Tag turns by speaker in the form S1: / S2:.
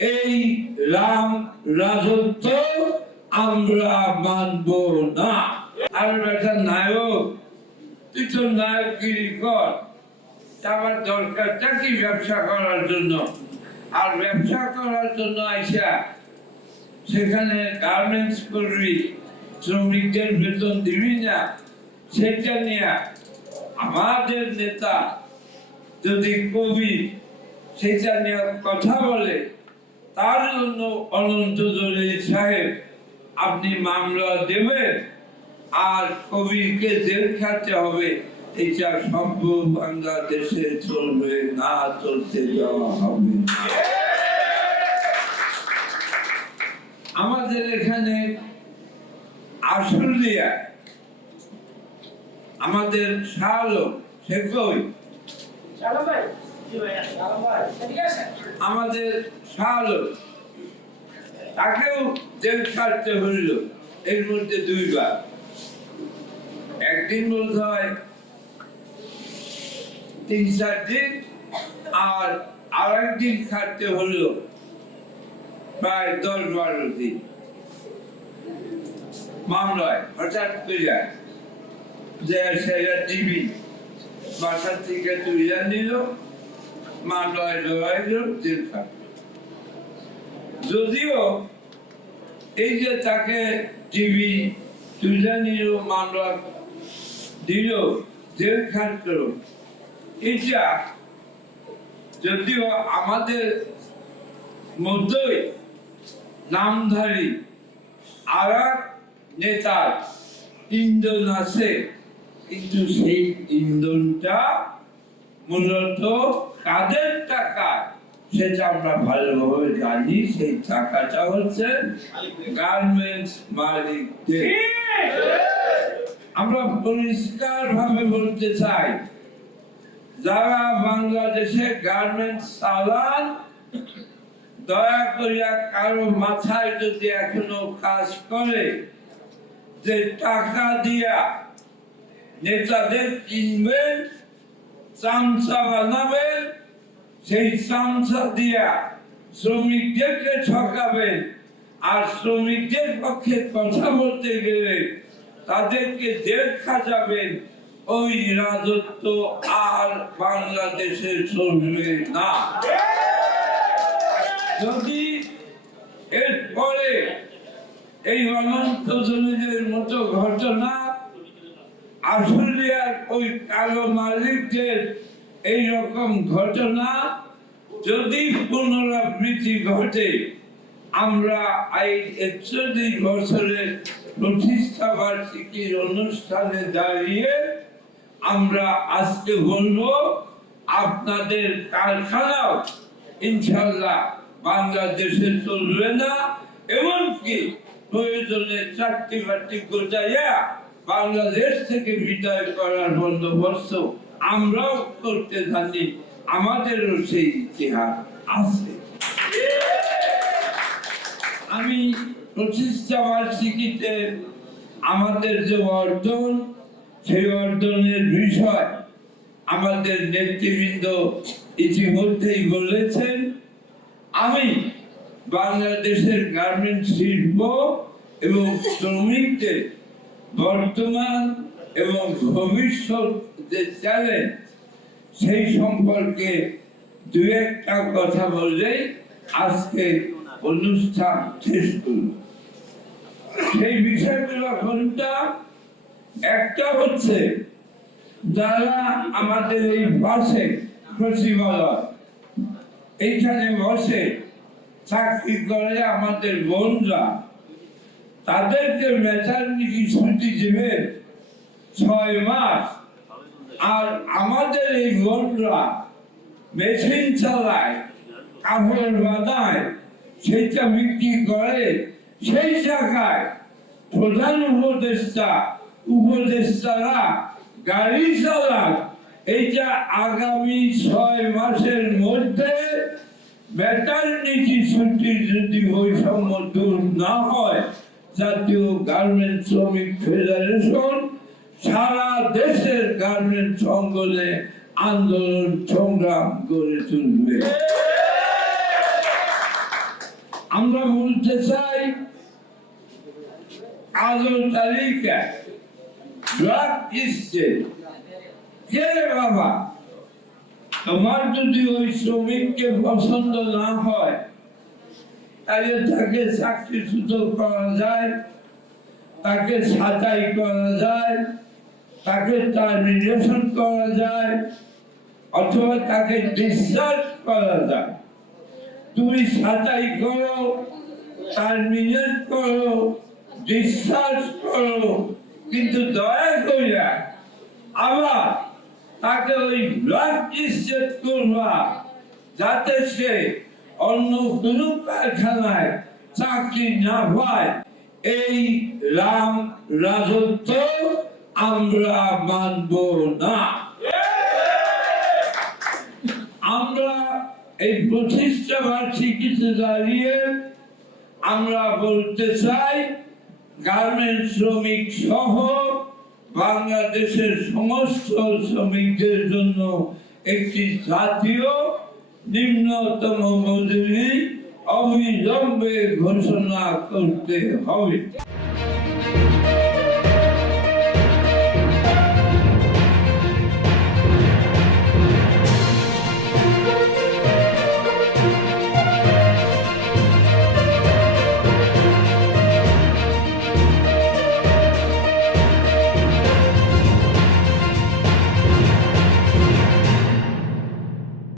S1: এই রাম রাজত্ব আমরা মানব না। আর একটা নায়ক তুই তো নায়কগিরি কর। তা আমার দরকারটা কি ব্যবসা করার জন্য? আর ব্যবসা করার জন্য আইসা সেখানে গার্মেন্টস করবি, শ্রমিকদের বেতন দিবি না, সেটা নিয়ে আমাদের নেতা যদি কবি, সেটা নিয়ে কথা বলে তার জন্য অনন্ত জলিল সাহেব আপনি মামলা দেবেন আর কবিকে জেল খাটতে হবে। এটা সম্ভব বাংলাদেশে চলবে না, চলতে হবে আমাদের এখানে আশুলিয়া, আমাদের শাহলোক সে আমাদের শাহলোক তাকেও জেল কাটতে হইল, এর মধ্যে দুইবার। একদিন বলতে হয়, তিন, চার দিন, আর আর একদিন খাটতে হলো প্রায় দশ, বারো দিন। মামলায় হঠাৎ করে যায় যে সেটা টিভি বাসা থেকে তুলিয়া নিল জেল খাটল যদিও এই যে তাকে টিভি দিল জেল খাটল এটা যদিও আমাদের মধ্যই নামধারী আর এক নেতার ইন্ধন আছে, কিন্তু সেই ইন্ধনটা মূলত কাদের টাকা? সেটা আমরা ভালোভাবে জানি সেই টাকাটা হচ্ছে গার্মেন্টস মালিকদের। আমরা পরিষ্কার ভাবে বলতে চাই যারা বাংলাদেশে গার্মেন্টস চালান দয়া করিয়া কারও মাথায় যদি এখনও কাজ করে যে টাকা দিয়া নেতাদের কিনবেন চামচা বানাবেন সেই সংসদ দিয়া শ্রমিকদেরকে ঠকাবেন আর শ্রমিকদের পক্ষে কথা বলতে গেলে তাদেরকে দেখা যাবেন ওই রাজত্ব আর বাংলাদেশে চলবে না। যদি এরপরে এই অনন্ত জমিদের মতো ঘটনা আসলে আর ওই কালো মালিকদের এই রকম ঘটনা যদি পুনরাবৃত্তি ঘটে, আমরা এই একচল্লিশ বছরের প্রতিষ্ঠা বার্ষিকীর অনুষ্ঠানে দাঁড়িয়ে আমরা আজকে বলব, আপনাদের কারখানাও ইনশাল্লাহ বাংলাদেশে চলবে না, এমনকি প্রয়োজনে চাকরি বাকরি গোটাইয়া বাংলাদেশ থেকে বিদায় করার বন্দোবস্ত আমরাও করতে জানি, আমাদেরও সেই ইতিহাস আছে। আমি প্রতিষ্ঠা বার্ষিকীতে আমাদের যে অর্জন, সেই অর্জনের বিষয় আমাদের নেতৃবৃন্দ ইতিমধ্যেই বলেছেন। আমি বাংলাদেশের গার্মেন্ট শিল্প এবং শ্রমিকদের বর্তমান এবং ভবিষ্যৎ যে চ্যালেঞ্জ সেই সম্পর্কে দু একটা কথা বললেই আজকে অনুষ্ঠান শেষ করব সেই বিষয়গুলো কোনটা? একটা হচ্ছে, যারা আমাদের এই বাসে এইখানে বসে চাকরি করে আমাদের বোনরা, তাদেরকে ম্যাটারনিটি ছুটি দেবে ছয় মাস। আর আমাদের এই বোনরা মেশিন চালায় কাপড় বানায় সেইটা বিক্রি করে, সেই জায়গায় প্রধান উপদেষ্টা, উপদেষ্টারা গাড়ি চালান এইটা আগামী ছয় মাসের মধ্যে ম্যাটারনিটি ছুটি যদি বৈষম্য দূর না হয়, জাতীয় গার্মেন্ট শ্রমিক ফেডারেশন সারা দেশের গার্মেন্ট সংগঠনে আন্দোলন সংগ্রাম করে তুলবে। আমরা বলতে চাই আলো তালিকা ব্লাড স্টেট কে বাবা? তোমার যদি ওই শ্রমিককে পছন্দ না হয়, তাহলে তাকে চাকরিচ্যুত করা যায়, তাকে ছাঁটাই করা যায় তাকে তার টার্মিনেশন করা যায়, অথবা তাকে ডিসচার্জ করা যায়। তুমি ছাঁটাই করো টার্মিনেট করো ডিসচার্জ করো, কিন্তু দয়া করিয়া আবার তাকে ওই ব্লাড ডিসচার্জ করবা, যাতে সে অন্য কোনো কারখানায় চাকরি না পায়। এই রাম রাজত্ব আমরা মানব না। আমরা এই প্রতিষ্ঠা বার্ষিকীতে দাঁড়িয়ে আমরা বলতে চাই, গার্মেন্ট শ্রমিক সহ বাংলাদেশের সমস্ত শ্রমিকদের জন্য একটি জাতীয় নিম্নতম মজুরি অবিলম্বে ঘোষণা করতে হবে।